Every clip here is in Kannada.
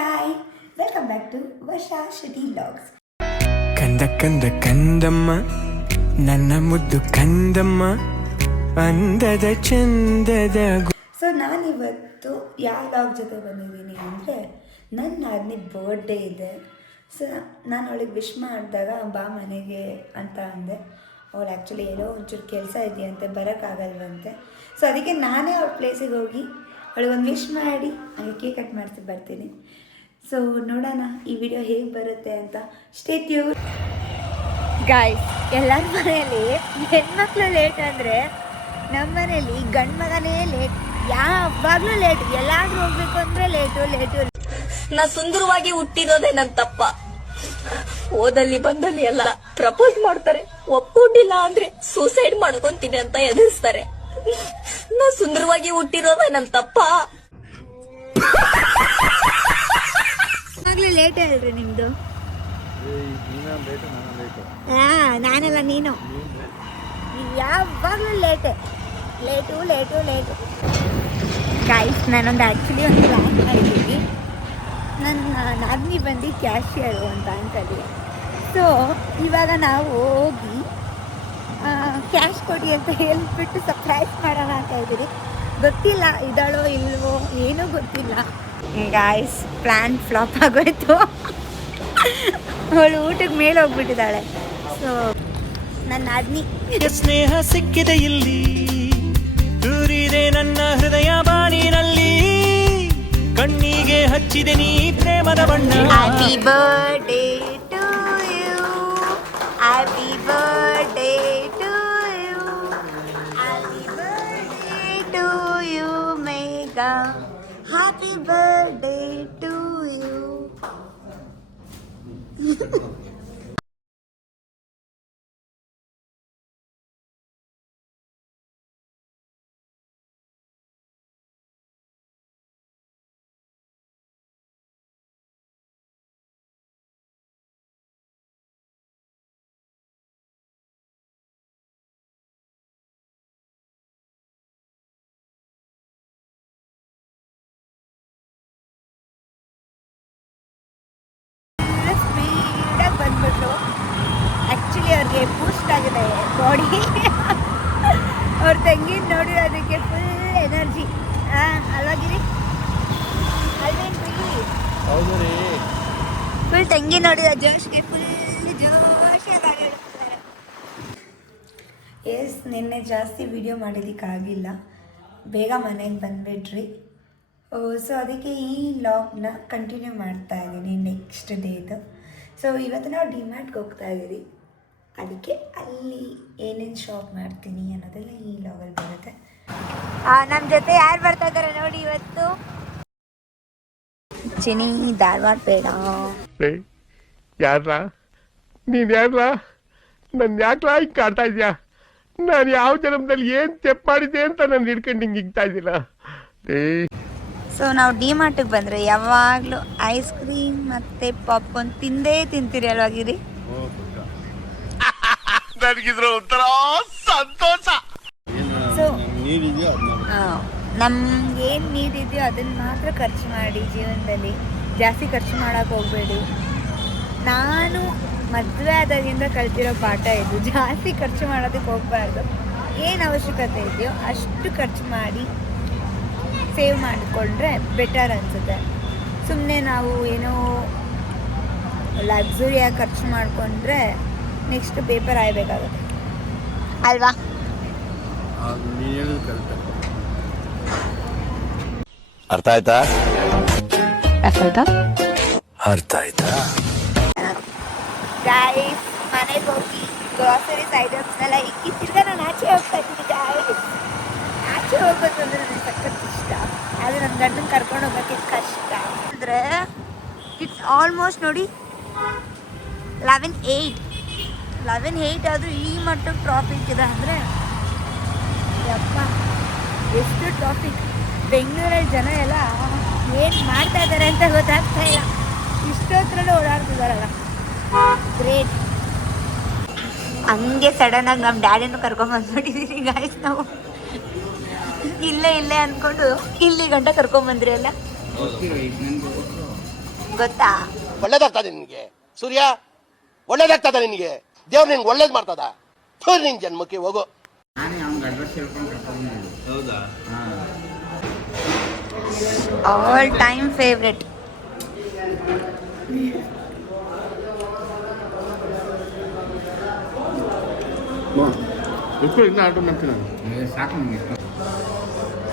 Hi welcome back to Varsha Shetty vlogs. ಕಂದ ಕಂದ ಕಂದಮ್ಮ ನನ್ನ ಮುದ್ದು ಕಂದಮ್ಮ ಅಂದದ ಚಂದದ. ಸೊ ನಾನಿವತ್ತು ಯಾವ ವ್ಲಾಗ್ ಜೊತೆ ಬಂದಿದ್ದೀನಿ ಅಂದರೆ ನನ್ನ ನಾದಿನಿ ಬರ್ಡೇ ಇದೆ. ಸೊ ನಾನು ಅವಳಿಗೆ ವಿಶ್ ಮಾಡಿದಾಗ ಬಾ ಮನೆಗೆ ಅಂತ ಅಂದೆ. ಅವಳು ಆ್ಯಕ್ಚುಲಿ ಏನೋ ಒಂಚೂರು ಕೆಲಸ ಇದೆಯಂತೆ, ಬರೋಕ್ಕಾಗಲ್ವಂತೆ. ಸೊ ಅದಕ್ಕೆ ನಾನೇ ಅವ್ಳ ಪ್ಲೇಸಿಗೆ ಹೋಗಿ ಅವಳಿಗೊಂದು ವಿಶ್ ಮಾಡಿ ಹಾಗೆ ಕೇಕ್ ಕಟ್ ಮಾಡಿಸಿ ಬರ್ತೀನಿ. ಸೊ ನೋಡೋಣ ಈ ವಿಡಿಯೋ ಹೇಗೆ ಬರುತ್ತೆ ಅಂತ. Stay tune. ಗಾಯ್ಸ್, ಎಲ್ಲರ ಮನೆಯಲ್ಲಿ ಹೆಣ್ಮಕ್ಳು ಲೇಟ್ ಅಂದರೆ ನಮ್ಮ ಮನೇಲಿ ಗಂಡು ಮಗನೇ ಲೇಟ್. ಯಾವಾಗಲೂ ಲೇಟ್. ಎಲ್ಲಾದ್ರೂ ಹೋಗ್ಬೇಕು ಅಂದರೆ ಲೇಟು. ನಾ ಸುಂದರವಾಗಿ ಹುಟ್ಟಿರೋದೇ ನನ್ನ ತಪ್ಪ. ಓದಲ್ಲಿ ಬಂದಲ್ಲಿ ಎಲ್ಲ ಪ್ರಪೋಸ್ ಮಾಡ್ತಾರೆ, ಒಪ್ಕೊಂಡಿಲ್ಲ ಅಂದ್ರೆ ಸೂಸೈಡ್ ಮಾಡ್ಕೊಂತೀನಿ ಅಂತ ಎದುರಿಸ್ತಾರೆ. ನಾ ಸುಂದರವಾಗಿ ಹುಟ್ಟಿರೋದೇ ನನ್ನ ತಪ್ಪ. ಆಗ್ಲೇ ಲೇಟೇ ಅಲ್ರಿ ನಿಮ್ದು? ನಾನಲ್ಲ, ನೀನು ಯಾವಾಗಲೂ ಲೇಟು. ಗಾಯ್ಸ್, ನಾನೊಂದು ಆ್ಯಕ್ಚುಲಿ ಒಂದು ಪ್ಲ್ಯಾನ್ ಮಾಡಿದ್ದೀನಿ. ನನ್ನ ನಾದಿನಿ ಬಂದು ಕ್ಯಾಶಿಯರು ಅಂತ ಅನ್ಕೊಳ್ಳಿ. ಸೊ ಇವಾಗ ನಾವು ಹೋಗಿ ಕ್ಯಾಶ್ ಕೊಡಿ ಅಂತ ಹೇಳ್ಬಿಟ್ಟು ಸರ್ಪ್ರೈಸ್ ಮಾಡೋಣ ಅಂತ ಇದ್ದೀರಿ. ಗೊತ್ತಿಲ್ಲ ಇದ್ದಾಳೋ ಇಲ್ವೋ, ಏನೂ ಗೊತ್ತಿಲ್ಲ. ಗಾಯ್ಸ್, ಪ್ಲ್ಯಾನ್ ಫ್ಲಾಪ್ ಆಗೋಯ್ತು. ಅವಳು ಊಟಕ್ಕೆ ಮೇಲೆ ಹೋಗ್ಬಿಟ್ಟಿದ್ದಾಳೆ. ಸೊ ನನ್ನ ನಾದಿನಿ ಸ್ನೇಹ ಸಿಕ್ಕಿದೆ ಇಲ್ಲಿ, ದೂರಿದೆ ನನ್ನ ಹೃದಯ ಬಾನಿನಲ್ಲಿ, ಕಣ್ಣಿಗೆ ಹಚ್ಚಿದೆ ನೀ ಪ್ರೇಮದ ಬಣ್ಣ. Happy birthday to you, happy birthday to you, happy birthday to you Megha, happy birthday to you. ಸ್ಪೀಡಾಗಿ ಬಂದ್ಬಿಟ್ರು. ಆ್ಯಕ್ಚುಲಿ ಅವ್ರಿಗೆ ಬೂಸ್ಟ್ ಆಗಿದೆ ಬಾಡಿ. ಅವ್ರ ತಂಗಿನ ನೋಡಿರೋದಕ್ಕೆ ಫುಲ್ ಎನರ್ಜಿ. ಅಲ್ವಾಗಿರಿ ಅಲ್ವೇನ್ರಿ? ಫುಲ್ ತಂಗಿ ನೋಡಿರೋ ಜೋಶ್ಗೆ ಫುಲ್ ಜೋಶಾಗಿ ಹೇಳ್ತಾರೆ. ಎಸ್, ನಿನ್ನೆ ಜಾಸ್ತಿ ವಿಡಿಯೋ ಮಾಡೋದಕ್ಕಾಗಿಲ್ಲ, ಬೇಗ ಮನೆಗೆ ಬಂದುಬಿಟ್ರಿ. ಸೊ ಅದಕ್ಕೆ ಈ ಲಾಗ್ನ ಕಂಟಿನ್ಯೂ ಮಾಡ್ತಾ ಇದ್ದೀನಿ ನೆಕ್ಸ್ಟ್ ಡೇದು. ಸೊ ಇವತ್ತು ನಾವು ಡಿಮಾರ್ಟ್ಗೆ ಹೋಗ್ತಾ ಇದ್ದೀವಿ. ಅದಕ್ಕೆ ಅಲ್ಲಿ ಏನೇನು ಶಾಪ್ ಮಾಡ್ತೀನಿ ಅನ್ನೋದೆಲ್ಲ ಈ ಲಾಗಲ್ಲಿ ಬರುತ್ತೆ. ನಮ್ಮ ಜೊತೆ ಯಾರು ಬರ್ತಾ ಇದ್ದಾರೆ ನೋಡಿ ಇವತ್ತು. ಚಿನಿ ಧಾರವಾಡ ಬೇಡ. ಯಾರ ನೀನು ಯಾರ? ನನ್ನ ಯಾಕ್ಲಾ ಹಿಂಗೆ ಕಾಡ್ತಾ ಇದೆಯಾ? ನಾನು ಯಾವ ಜನ್ಮದಲ್ಲಿ ಏನು ತೆಪ್ಪು ಮಾಡಿದ್ದೆ ಅಂತ ನಾನು ಹಿಡ್ಕೊಂಡು ಹಿಂಗೆ ಹಿಗ್ತಾ ಇದ್ದಿಲ್ಲ. ಸೊ ನಾವು ಡಿಮಾರ್ಟಿಗೆ ಬಂದರೆ ಯಾವಾಗಲೂ ಐಸ್ ಕ್ರೀಮ್ ಮತ್ತು ಪಾಪ್ಕಾರ್ನ್ ತಿಂತೀರಿ ಅಲ್ವಾಗಿರಿ? ನನಗಿದ್ರ ಒಂಥರ ಸಂತೋಷ. ಸೊ ನಮ್ಗೇನು ನೀಡಿದೆಯೋ ಅದನ್ನು ಮಾತ್ರ ಖರ್ಚು ಮಾಡಿ ಜೀವನದಲ್ಲಿ. ಜಾಸ್ತಿ ಖರ್ಚು ಮಾಡೋಕ್ಕೆ ಹೋಗಬೇಡಿ. ನಾನು ಮದುವೆ ಆದಾಗಿಂದ ಕಲ್ತಿರೋ ಪಾಠ ಇದು. ಜಾಸ್ತಿ ಖರ್ಚು ಮಾಡೋದಕ್ಕೆ ಹೋಗಬಾರ್ದು. ಏನು ಅವಶ್ಯಕತೆ ಇದೆಯೋ ಅಷ್ಟು ಖರ್ಚು ಮಾಡಿ ಸೇವ್ ಮಾಡಿಕೊಂಡ್ರೆ ಬೆಟರ್ ಅನಿಸುತ್ತೆ. ಸುಮ್ಮನೆ ನಾವು ಏನೋ ಲಕ್ಸುರಿಯಾಗಿ ಖರ್ಚು ಮಾಡಿಕೊಂಡ್ರೆ ನೆಕ್ಸ್ಟ್ ಪೇಪರ್ ಆಗಬೇಕಾಗುತ್ತೆ ಅಲ್ವಾ? ಅರ್ಥ ಆಯ್ತಾ? ಗಾಯ್ಸ್, ಮನೆಗೆ ಹೋಗಿ ಗ್ರಾಸರೀಸ್ ಐಟಮ್ಸ್ನೆಲ್ಲ ಇಕ್ಕಿ ತಿರ್ಗಾ ನಾನು ಆಚೆ ಹೋಗ್ತಾ ಇದ್ದೀನಿ. ಗಾಯ್ಸ್, ಆಚೆ ಹೋಗ್ಬೇಕು ಅಂದರೆ ನನಗೆ ಸಖತ್ ಇಷ್ಟ. ಆದರೆ ನನ್ನ ಗಂಡನ ಕರ್ಕೊಂಡು ಹೋಗೋಕ್ಕೆ ಕಷ್ಟ. ಅಂದರೆ ಇಟ್ಸ್ ಆಲ್ಮೋಸ್ಟ್ ನೋಡಿ 11:08 ಆದರೂ ಈ ಮಟ್ಟಕ್ಕೆ ಟ್ರಾಫಿಕ್ ಇದೆ ಅಂದರೆ ಯಪ್ಪ ಎಷ್ಟು ಟ್ರಾಫಿಕ್. ಬೆಂಗಳೂರಲ್ಲಿ ಜನ ಎಲ್ಲ ಏನು ಮಾಡ್ತಾ ಇದ್ದಾರೆ ಅಂತ ಗೊತ್ತಾಗ್ತಾ ಇಲ್ಲ. ಇಷ್ಟೊತ್ತರಲ್ಲೂ ಓಡಾಡ್ತಿದ್ದಾರಲ್ಲ, ಗ್ರೇಟ್. ಹಂಗೆ ಸಡನ್ನಾಗಿ ನಮ್ಮ ಡ್ಯಾಡಿನೂ ಕರ್ಕೊಂಬಂದ್ಬಿಟ್ಟಿದ್ದೀರಿ ಗಾಯ್ಸ್. ನಾವು ಇಲ್ಲೇ ಅಂದ್ಕೊಂಡು ಇಲ್ಲಿ ಗಂಟ ಕರ್ಕೊಂಬಂದ್ರಿ ಅಲ್ಲ. ಗೊತ್ತಾ? ಒಳ್ಳೇದಾಗ್ತದೆ ನಿನಗೆ ಸೂರ್ಯ, ಒಳ್ಳೇದಾಗ್ತದ ನಿನಗೆ. ದೇವ್ರು ನಿನ್ಗೆ ಒಳ್ಳೇದ್ ಮಾಡ್ತದ. ನಿನ್ ಜನ್ಮಕ್ಕೆ ಹೋಗು. All time favourite.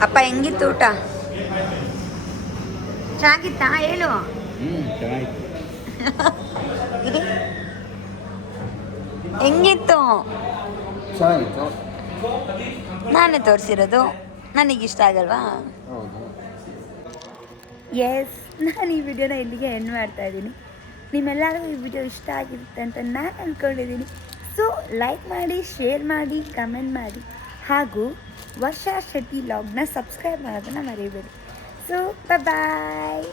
ಅಪ್ಪ ಹೆಂಗಿತ್ತು ಊಟ? ಚೆನ್ನಾಗಿತ್ತಾ ಹೇಳು. ಹೆಂಗಿತ್ತು? ನಾನೇ ತೋರಿಸಿರೋದು, ನನಗಿಷ್ಟ ಆಗಲ್ವಾ? ಎಸ್, ನಾನು ಈ ವಿಡಿಯೋನ ಇಲ್ಲಿಗೆ ಎಂಡ್ ಮಾಡ್ತಾ ಇದ್ದೀನಿ. ನಿಮ್ಮೆಲ್ಲರಿಗೂ ಈ ವಿಡಿಯೋ ಇಷ್ಟ ಆಗಿರುತ್ತೆ ಅಂತ ನಾನು ಅಂದ್ಕೊಂಡಿದ್ದೀನಿ. ಸೊ ಲೈಕ್ ಮಾಡಿ, ಶೇರ್ ಮಾಡಿ, ಕಮೆಂಟ್ ಮಾಡಿ, ಹಾಗೂ ವರ್ಷಾ ಶೆಟ್ಟಿ ವ್ಲಾಗ್ನ ಸಬ್ಸ್ಕ್ರೈಬ್ ಮಾಡೋದನ್ನು ಮರಿಬೇಡಿ. ಸೊ ಬಾಯ್.